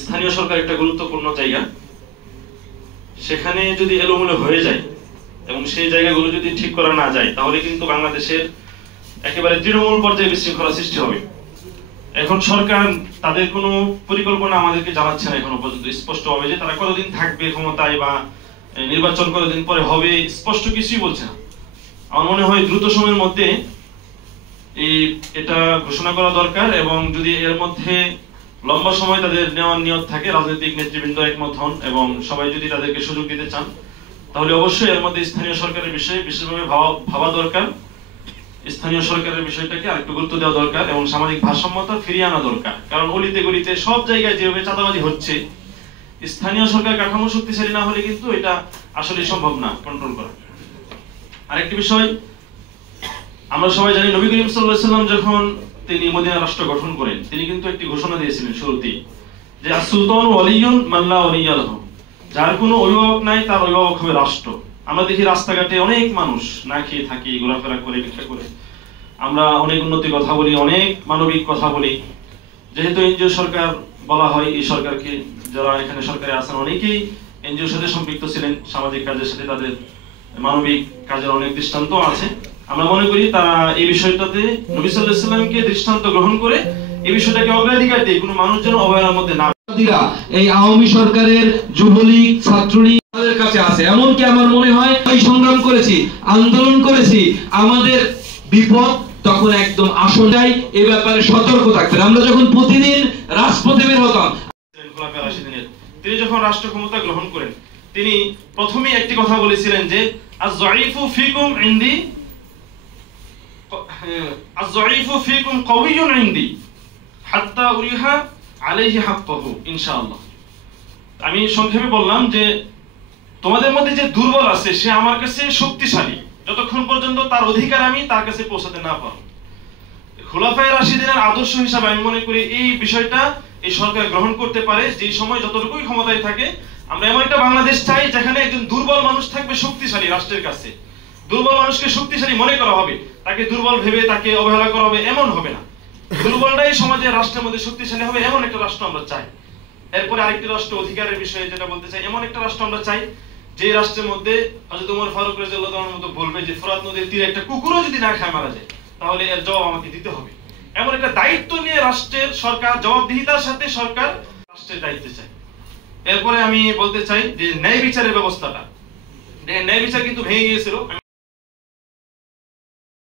স্থানীয় সরকার একটা গুরুত্বপূর্ণ জায়গা, সেখানে যদি এলোমেলো হয়ে যায় এবং সেই জায়গাগুলো যদি ঠিক করা না যায় তাহলে কিন্তু বাংলাদেশের একেবারে তৃণমূল পর্যায়ে বিশৃঙ্খলা সৃষ্টি হবে। এখন সরকার তাদের কোনো পরিকল্পনা আমাদেরকে জানাচ্ছে না এখনো পর্যন্ত স্পষ্টভাবে যে তারা কতদিন থাকবে ক্ষমতায় বা নির্বাচন কতদিন পরে হবে, স্পষ্ট কিছুই বলছে না। আমার মনে হয় দ্রুত সময়ের মধ্যে এটা ঘোষণা করা দরকার, এবং যদি এর মধ্যে লম্বা সময় তাদের নেওয়ার নিয়ত থাকে, রাজনৈতিক নেতৃবৃন্দ একমত হন এবং সবাই যদি তাদেরকে সুযোগ দিতে চান, তাহলে অবশ্যই এর মধ্যে স্থানীয় সরকারের বিষয়ে বিশেষভাবে ভাবা দরকার। স্থানীয় সরকারের বিষয়টাকে আরেকটু গুরুত্ব দেওয়া দরকার এবং সামাজিক ভারসাম্যতা ফিরিয়ে আনা দরকার। কারণ অলিতে গলিতে সব জায়গায় যেভাবে চাঁদাবাজি হচ্ছে, স্থানীয় সরকার কাঠামো শক্তিশালী না হলে কিন্তু এটা আসলে সম্ভব না কন্ট্রোল করা। আরেকটি বিষয়, আমরা সবাই জানি নবী করিম সাল্লাল্লাহু আলাইহি ওয়াসাল্লাম যখন তিনি মদিনা রাষ্ট্র গঠন করেন, তিনি কিন্তু একটি ঘোষণা দিয়েছিলেন শুরুতেই যে আস-সুলতানু ওয়ালিয়্যুন মান লা ওয়ালিয়্যা লাহু, যার কোনো অভিভাবক নাই তার অভিভাবক হবে রাষ্ট্র। আমরা দেখি রাস্তাঘাটে অনেক মানুষ না খেয়ে থাকি, ঘোরাফেরা করে, ভিক্ষা করে। আমরা অনেক উন্নতির কথা বলি, অনেক মানবিক কথা বলি। যেহেতু এনজিও সরকার বলা হয়, এই সরকারকে যারা এখানে সরকারে আছেন অনেকেই এনজিওর সাথে সম্পৃক্ত ছিলেন, সামাজিক কাজের সাথে তাদের মানবিক কাজের অনেক দৃষ্টান্ত আছে। আমরা মনে করি তারা এই বিষয়টাতে নবী সাল্লাল্লাহু আলাইহি ওয়াসাল্লামকে দৃষ্টান্ত গ্রহণ করে এই বিষয়টাকে অগ্রাধিকার দিয়ে কোনো মানুষ যেন অবহেলার মধ্যে না। এই আওয়ামী সরকারের যুবলীগ, ছাত্রলীগ তাদের কাছে আছে। এমনকি আমার মনে হয় এই সংগ্রাম করেছি, আন্দোলন করেছি, আমাদের বিপদ তখন একদম আসলে এই ব্যাপারে সতর্ক থাকতেন। আমরা যখন প্রতিদিন রাজপথে বের হতাম, তিনি যখন রাষ্ট্র ক্ষমতা গ্রহণ করেন, তিনি প্রথমেই একটি কথা বলেছিলেন যে আয-যায়ীফু ফীকুম ইনদি আয-যায়ীফু ফীকুম কাওয়িয়্যুন ইনদি হাত্তা উরিহা আলাইহি হাক্কাহু ইনশাআল্লাহ। আমি সংক্ষেপে বললাম যে তোমাদের মধ্যে যে দুর্বল আছে সে আমার কাছে শক্তিশালী, যতক্ষণ পর্যন্ত তার অধিকার আমি তার কাছে পৌঁছাতে না পারব। খুলাফায়ে রাশিদিনের আদর্শ হিসাবে আমি মনে করি এই বিষয়টা এই সরকার গ্রহণ করতে পারে, যে সময় যতটুকুই ক্ষমতায় থাকে। আমরা এমন একটা বাংলাদেশ চাই যেখানে একজন দুর্বল মানুষ থাকবে শক্তিশালী রাষ্ট্রের কাছে। দুর্বল মানুষকে শক্তিশালী মনে করা হবে, তাকে দুর্বল ভেবে তাকে অবহেলা করা হবে, এমন হবে না। দুর্বলটাই সমাজে রাষ্ট্রের মধ্যে শক্তিশালী হবে, এমন একটা রাষ্ট্র আমরা চাই। এরপরে আরেকটি রাষ্ট্র অধিকারের বিষয়ে যেটা বলতে চাই, এমন একটা রাষ্ট্র আমরা চাই যে রাষ্ট্রের মধ্যে হযরত ওমর ফারুক রাদিয়াল্লাহু তাআলার মতো বলবে যে ফোরাত নদীর তীরে একটা কুকুরও যদি না খায় মারা যায় তাহলে এর জবাব আমাকে দিতে হবে। এমন একটা দায়িত্ব নিয়ে রাষ্ট্রের সরকার জবাবদিহিতার সাথে সরকার রাষ্ট্রের দায়িত্ব চায়। এরপরে আমি বলতে চাই যে ন্যায় বিচারের ব্যবস্থাটা, ন্যায় বিচার কিন্তু ভেঙে গিয়েছিল।